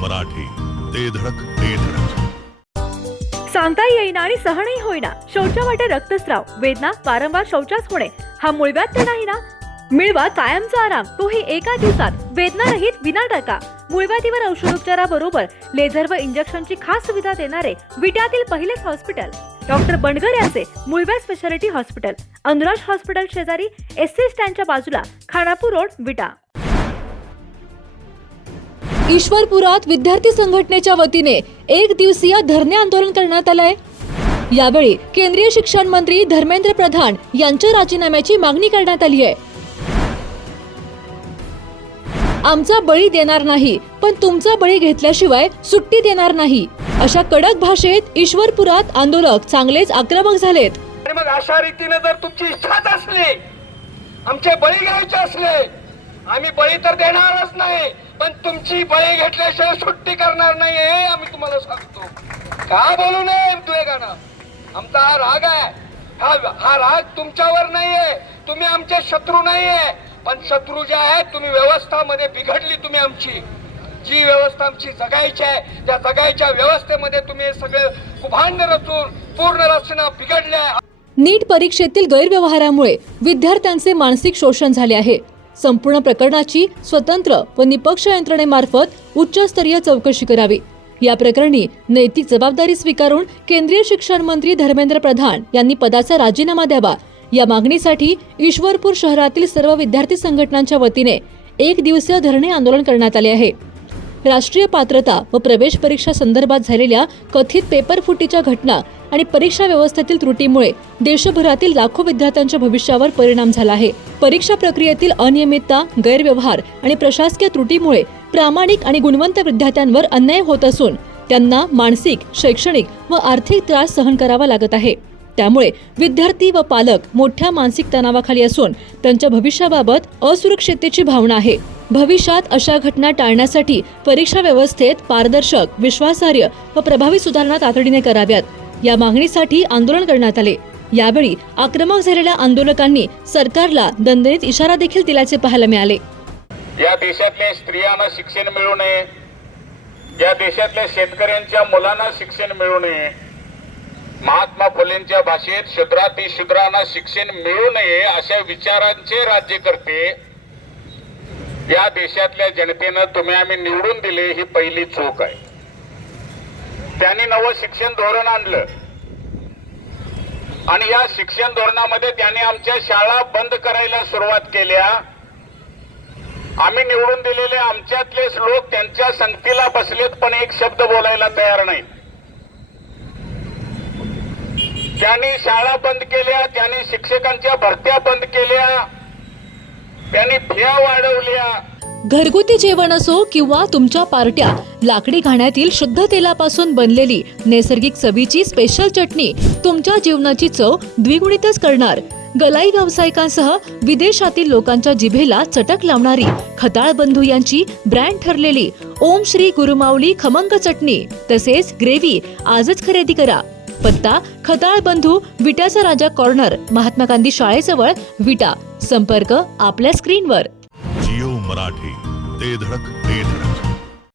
मराठी, ते धडक ते धडक. सांगता येईना आणि सहनही होईना, शौचा वाटे रक्तस्राव, वेदना, वारंवार शौचास होणे हा मूळव्याध तर नाही ना? मिळवा कायमचा आराम, तोही एका दिवसात, वेदना रहित, विना टाका. मूळव्याधीवर औषधोपचाराबरोबर लेझर व इंजेक्शनची खास सुविधा देणारे विट्यातील पहिलेच हॉस्पिटल डॉक्टर बंडगर यांचे मूळव्याध स्पेशालिटी हॉस्पिटल, अनुराज हॉस्पिटल शेजारी, एसटी स्टँडच्या बाजूला, खानापूर रोड, विटा. ईश्वरपुरात विद्यार्थी संघटनेच्या वतीने एक दिवसीय धरणे आंदोलन करण्यात आलंय. यावेळी केंद्रीय शिक्षण मंत्री धर्मेंद्र प्रधान यांच्या राजीनाम्याची मागणी करण्यात आली आहे. आमचा बळी देणार नाही, पण तुमचा बळी घेतल्याशिवाय सुट्टी देणार नाही, अशा कडक भाषेत ईश्वरपुरात आंदोलक चांगलेच आक्रमक झालेत. आणि मग अशा रीतीने जर तुमची इच्छाच असली, आमचे बळी घ्यायचे असले, आम्ही बळी तर देणारच नाही, पण तुमची बळी घेतल्याशिवाय सुट्टी करणार नाही, हे आम्ही तुम्हाला सांगतो. का बोलू नये तुझे गाणं? आमचा हा राग आहे, हा राग तुमच्यावर नाहीये, तुम्ही आमचे शत्रू नाहीये, पण शत्रू जे आहे तुम्ही व्यवस्थामध्ये बिघडली. तुम्ही आमची जी व्यवस्था आमची जगायची आहे, त्या जगायच्या व्यवस्थेमध्ये तुम्ही सगळे कुभांड रचून पूर्ण रचना बिघडल्या. नीट परीक्षेतील गैरव्यवहारामुळे विद्यार्थ्यांचे मानसिक शोषण झाले आहे. संपूर्ण प्रकरणाची स्वतंत्र व निपक्ष यंत्रणेमार्फत उच्चस्तरीय चौकशी करावी. या प्रकरणी नैतिक जबाबदारी स्वीकारून केंद्रीय शिक्षण मंत्री धर्मेंद्र प्रधान यांनी पदाचा राजीनामा द्यावा. या मागणीसाठी ईश्वरपूर शहरातील सर्व विद्यार्थी संघटनांच्या वतीने एक दिवसीय धरणे आंदोलन करण्यात आले आहे. राष्ट्रीय पात्रता व प्रवेश परीक्षा संदर्भात झालेल्या कथित पेपर फुटीच्या घटना आणि परीक्षा व्यवस्थेतील त्रुटीमुळे देशभरातील लाखो विद्यार्थ्यांच्या भविष्यावर परिणाम झाला आहे. परीक्षा प्रक्रियेतील अनियमितता, गैरव्यवहार आणि प्रशासकीय त्रुटीमुळे प्रामाणिक आणि गुणवंत विद्यार्थ्यांवर अन्याय होत असून त्यांना मानसिक, शैक्षणिक व आर्थिक त्रास सहन करावा लागत आहे. त्यामुळे विद्यार्थी व पालक मोठ्या मानसिक तणावाखाली असून त्यांच्या भविष्याबाबत असुरक्षिततेची भावना आहे. भविष्यात अशा घटना टाळण्यासाठी परीक्षा व्यवस्थेत पारदर्शक, विश्वासार्ह व प्रभावी सुधारणा तातडीने कराव्यात. या मागणीसाठी आंदोलन करण्यात आले. यावेळी आक्रमक झालेल्या आंदोलकांनी सरकारला दणदणीत इशारा देखील दिल्याचे पाहायला मिळाले. या देशातल्या स्त्रियांना शिक्षण मिळू नये, या देशातल्या शेतकऱ्यांच्या मुलांना शिक्षण मिळू नये, महात्मा फुलेंच्या भाषेत शूद्राती शूद्रांना शिक्षण मिळू नये अशा विचारांचे राज्यकर्ते या देशातल्या जनतेनं तुम्ही आम्ही निवडून दिले, ही पहिली चूक आहे. त्यांनी नवं शिक्षण धोरण आणलं आणि या शिक्षण धोरणामध्ये त्यांनी आमच्या शाळा बंद करायला सुरुवात केल्या. आम्ही निवडून दिलेले आमच्यातलेच लोक त्यांच्या संगतीला बसलेत, पण एक शब्द बोलायला तयार नाहीत. त्यांनी शाळा बंद केल्या, त्यांनी शिक्षकांच्या भरत्या बंद केल्या, त्यांनी फिया वाढवल्या. घरगुती जेवण असो किंवा तुमच्या पार्ट्या, लाकडी घाण्यातील शुद्ध तेलापासून बनलेली नैसर्गिक चवीची स्पेशल चटणी तुमच्या जीवनाची चव द्विगुणितच करणार. गलाई व्यावसायिकांसह विदेशातील लोकांच्या जिभेला चटक लावणारी खताळ बंधू यांची ब्रँड ठरलेली ओम श्री गुरुमाऊली खमंग चटणी तसेच ग्रेव्ही आजच खरेदी करा. पत्ता खताळ बंधू, विट्याचा राजा कॉर्नर, महात्मा गांधी शाळेजवळ, विटा. संपर्क आपल्या स्क्रीनवर. जिओ मराठी, ते धडक